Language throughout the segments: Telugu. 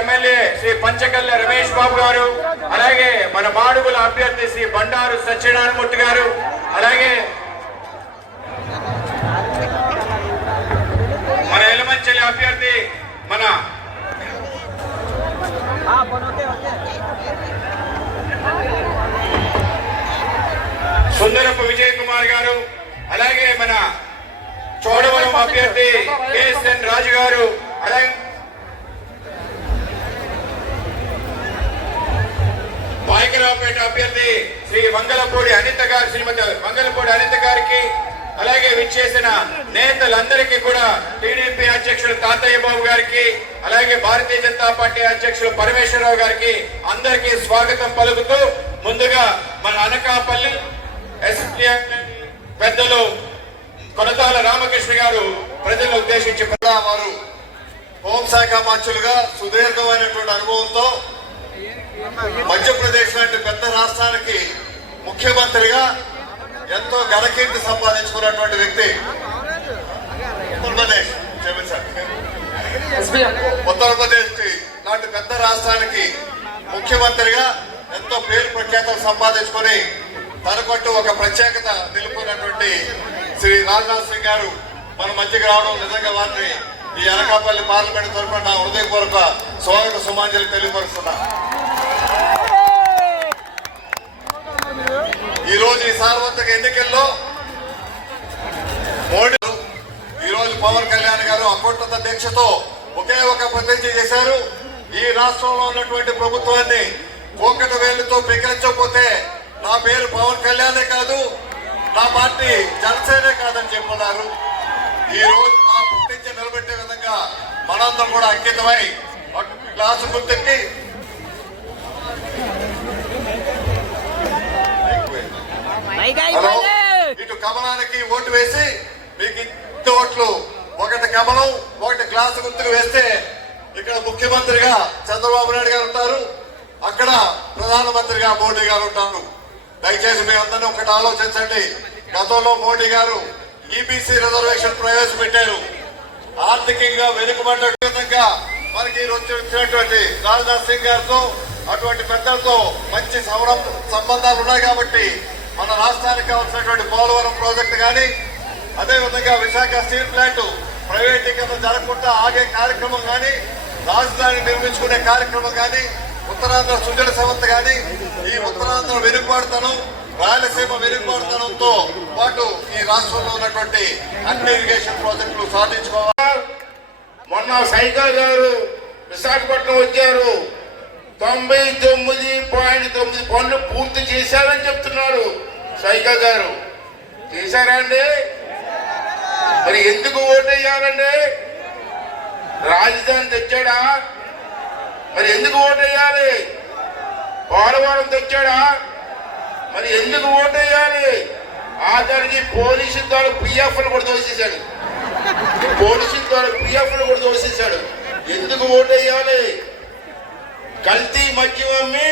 ఎమ్మెల్యే శ్రీ పంచకల్య రమేష్ బాబు గారు, అలాగే మన మాడుగుల అభ్యర్థి శ్రీ బండారు సత్యనారాయణమూర్తి గారు, అలాగే మన ఎలమంచిలి అభ్యర్థి మన సుందరపు విజయ్ కుమార్ గారు, అలాగే మన చోడవరం అభ్యర్థి కేఎస్ఎన్ రాజు గారు, అలాగే పాయకరావుపేట అభ్యర్థి శ్రీ వంగలపూడి అనిత గారు, శ్రీమతి వంగలపూడి అనిత గారికి, అలాగే విచ్చేసిన నేతలందరికీ కూడా టీడీపీ అధ్యక్షుడు తాతయ్య బాబు గారికి, అలాగే భారతీయ జనతా పార్టీ అధ్యక్షుడు పరమేశ్వరరావు గారికి అందరికీ స్వాగతం పలుకుతూ, ముందుగా మన అనకాపల్లి ఎస్పీ పెద్దలు కొనతాల రామకృష్ణ గారు ప్రజలను ఉద్దేశించి వారు హోంశాఖ మంత్రులుగా సుదీర్ఘమైనటువంటి అనుభవంతో మధ్యప్రదేశ్ లాంటి పెద్ద రాష్ట్రానికి ముఖ్యమంత్రిగా ఎంతో ఘనకీర్తి సంపాదించుకున్నటువంటి వ్యక్తి. ఉత్తరప్రదేశ్ లాంటి పెద్ద రాష్ట్రానికి ముఖ్యమంత్రిగా ఎంతో పేరు ప్రఖ్యాతం సంపాదించుకొని తనకంటూ ఒక ప్రత్యేకత నిలుపుకున్నటువంటి శ్రీ రాజ్నాథ్ సింగ్ గారు మన మధ్యకి రావడం నిజంగా వారిని ఈ అనకాపల్లి పార్లమెంట్ తరఫున నా హృదయపూర్వక స్వాగత సుమాంజలి తెలియపరుస్తున్నా. ఈ రోజు ఈ సార్వత్రిక ఎన్నికల్లో మోడీ ఈ రోజు పవన్ కళ్యాణ్ గారు అకుంఠిత దీక్షతో ఒకే ఒక ప్రతిజ్ఞ చేశారు. ఈ రాష్ట్రంలో ఉన్నటువంటి ప్రభుత్వాన్ని ఒక్కటి వేలుతో పెకిలించకపోతే నా పేరు పవన్ కళ్యాణే కాదు, నా పార్టీ జనసేనే కాదని చెప్పున్నారు. ఈ రోజు ఆ ప్రతిజ్ఞ నిలబెట్టే విధంగా మనందరం కూడా అంకితమై గ్లాసు గుర్తెట్టి ఇటు కమలానికి ఓటు వేసి మీకు ఇంటి ఓట్లు ఒకటి కమలం ఒకటి గ్లాసు గుర్తుకు వేస్తే ఇక్కడ ముఖ్యమంత్రిగా చంద్రబాబు నాయుడు గారు ఉంటారు, అక్కడ ప్రధానమంత్రిగా మోడీ గారు ఉంటారు. దయచేసి మీ అందరినీ ఒకటి ఆలోచించండి. గతంలో మోడీ గారు ఈబీసీ రిజర్వేషన్ ప్రవేశపెట్టారు. ఆర్థికంగా వెనుకబడ్డ విధంగా మనకి వచ్చినటువంటి రాజ్నాథ్ సింగ్ గారితో అటువంటి పెద్దలతో మంచి సంబంధాలు ఉన్నాయి కాబట్టి మన రాష్ట్రానికి కావాల్సినటువంటి పోలవరం ప్రాజెక్టు కానీ, అదేవిధంగా విశాఖ స్టీల్ ప్లాంట్ ప్రైవేటీకరణ జరగకుండా ఆగే కార్యక్రమం కానీ, రాజధాని నిర్మించుకునే కార్యక్రమం కానీ, ఉత్తరాంధ్ర సుజల సవంత్ కానీ, ఈ ఉత్తరాంధ్ర వెనుకబడతనం రాయలసీమ వెనుకబడతనంతో పాటు ఈ రాష్ట్రంలో ఉన్నటువంటి అన్ని ఇరిగేషన్ ప్రాజెక్టులు సాధించుకోవాలి. మొన్న సైకిల్ గారు విశాఖపట్నం వచ్చారు, 99.9 పనులు పూర్తి చేశారని చెప్తున్నారు. సైకిల్ గారు చేశారా అండి? మరి ఎందుకు ఓటేయాలండి? రాజధాని తెచ్చాడా? మరి ఎందుకు ఓటేయాలి? పోలవరం తెచ్చాడా? మరి ఎందుకు ఓటేయాలి? ఆఖరికి పోలీసు ద్వారా పిఎఫ్లు కూడా తోసేశాడు. పోలీసుల ద్వారా పిఎఫ్లు కూడా తోసేశాడు. ఎందుకు ఓటేయాలి? కల్తీ మద్యం అమ్మి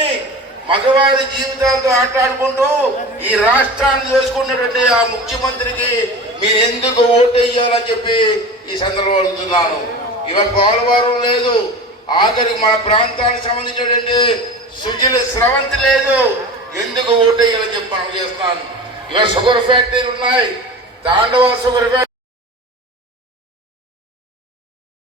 మగవారి జీవితాలతో ఆటాడుకుంటూ ఈ రాష్ట్రాన్ని చేసుకున్నటువంటి ఆ ముఖ్యమంత్రికి మీరు ఎందుకు ఓటేయాలని చెప్పి ఈ సందర్భంలో అడుగుతున్నాను. ఇవాళ పోలవరం లేదు, ఆఖరి మన ప్రాంతానికి సంబంధించినటువంటి సుజల స్రవంతి లేదు, ఎందుకు ఓటేయాలని చెప్పి మనం చేస్తున్నాను. ఇవాళ షుగర్ ఫ్యాక్టరీలు ఉన్నాయి, తాండవ షుగర్ ఫ్యాక్టరీ